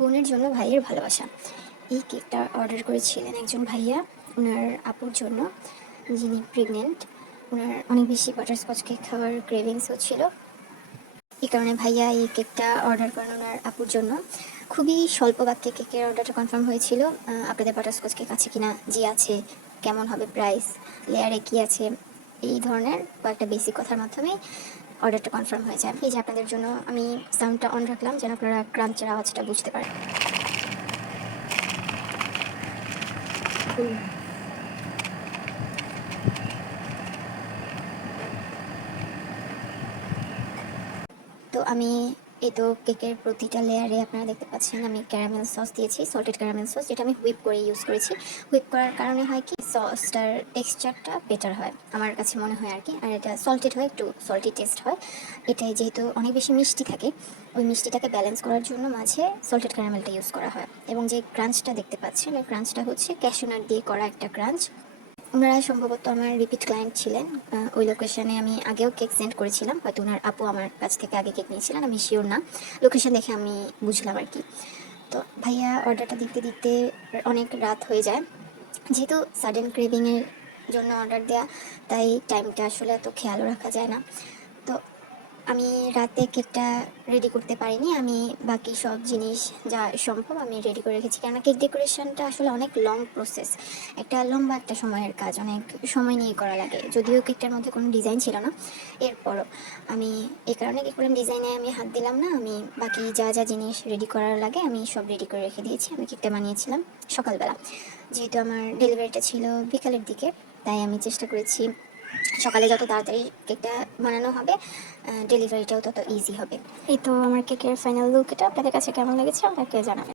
বোনের জন্য ভাইয়ের ভালোবাসা। এই কেকটা অর্ডার করেছিলেন একজন ভাইয়া ওনার আপুর জন্য, যিনি প্রেগনেন্ট। ওনার অনেক বেশি বাটারস্কচ কেক খাওয়ার ক্রেভিংস হচ্ছিল। এই কারণে ভাইয়া এই কেকটা অর্ডার করেন ওনার আপুর জন্য। খুবই স্বল্প বাক্যে কেকের অর্ডারটা কনফার্ম হয়েছিল। আপনাদের বাটারস্কচ কেক আছে কিনা, জি আছে, কেমন হবে প্রাইস, লেয়ারে কি আছে, এই ধরনের কয়েকটা বেসিক কথার মাধ্যমে অর্ডারটা কনফার্ম হয়ে যায়। এই যে আপনাদের জন্য আমি সাউন্ডটা অন রাখলাম যেন আপনারা ক্রাঞ্চের আওয়াজটা বুঝতে পারেন। তো আমি এই তো কেকের প্রতিটা লেয়ারে আপনারা দেখতে পাচ্ছেন আমি ক্যারামেল সস দিয়েছি, সল্টেড ক্যারামেল সস, যেটা আমি হুইপ করে ইউজ করেছি। হুইপ করার কারণে হয় কি, সসটার টেক্সচারটা বেটার হয় আমার কাছে মনে হয় আর কি। আর এটা সল্টেড হয়, একটু সল্টি টেস্ট হয়। এটাই যেহেতু অনেক বেশি মিষ্টি থাকে, ওই মিষ্টিটাকে ব্যালেন্স করার জন্য মাঝে সল্টেড ক্যারামেলটা ইউজ করা হয়। এবং যে ক্রাঞ্চটা দেখতে পাচ্ছেন, ওই ক্রাঞ্চটা হচ্ছে ক্যাশনাট দিয়ে করা একটা ক্রাঞ্চ। ওনারা সম্ভবত আমার রিপিট ক্লায়েন্ট ছিলেন। ওই লোকেশনে আমি আগেও কেক সেন্ড করেছিলাম, হয়তো ওনার আপু আমার কাছ থেকে আগে কেক নিয়েছিলেন, আমি শিওর না। লোকেশন দেখে আমি বুঝলাম আর কি। তো ভাইয়া অর্ডারটা দিতে দিতে অনেক রাত হয়ে যায়। যেহেতু সাডেন ক্রেভিংয়ের জন্য অর্ডার দেয়া, তাই টাইমটা আসলে এত খেয়ালও রাখা যায় না। তো আমি রাতে কেকটা রেডি করতে পারিনি। আমি বাকি সব জিনিস যা সম্ভব আমি রেডি করে রেখেছি, কেননা কেক ডেকোরেশনটা আসলে অনেক লং প্রসেস, একটা লম্বা একটা সময়ের কাজ, অনেক সময় নিয়ে করা লাগে। যদিও কেকটার মধ্যে কোনো ডিজাইন ছিল না, এরপরও আমি এই কারণে কি করলাম, ডিজাইনে আমি হাত দিলাম না। আমি বাকি যা যা জিনিস রেডি করার লাগে আমি সব রেডি করে রেখে দিয়েছি। আমি কেকটা বানিয়েছিলাম সকালবেলা, যেহেতু আমার ডেলিভারিটা ছিল বিকালের দিকে, তাই আমি চেষ্টা করেছি সকালে যত তাড়াতাড়ি কেকটা বানানো হবে, ডেলিভারিটাও তত ইজি হবে। এই তো আমার কেকের ফাইনাল লুক, এটা আপনাদের কাছে কেমন লেগেছে আমাকে জানাবেন।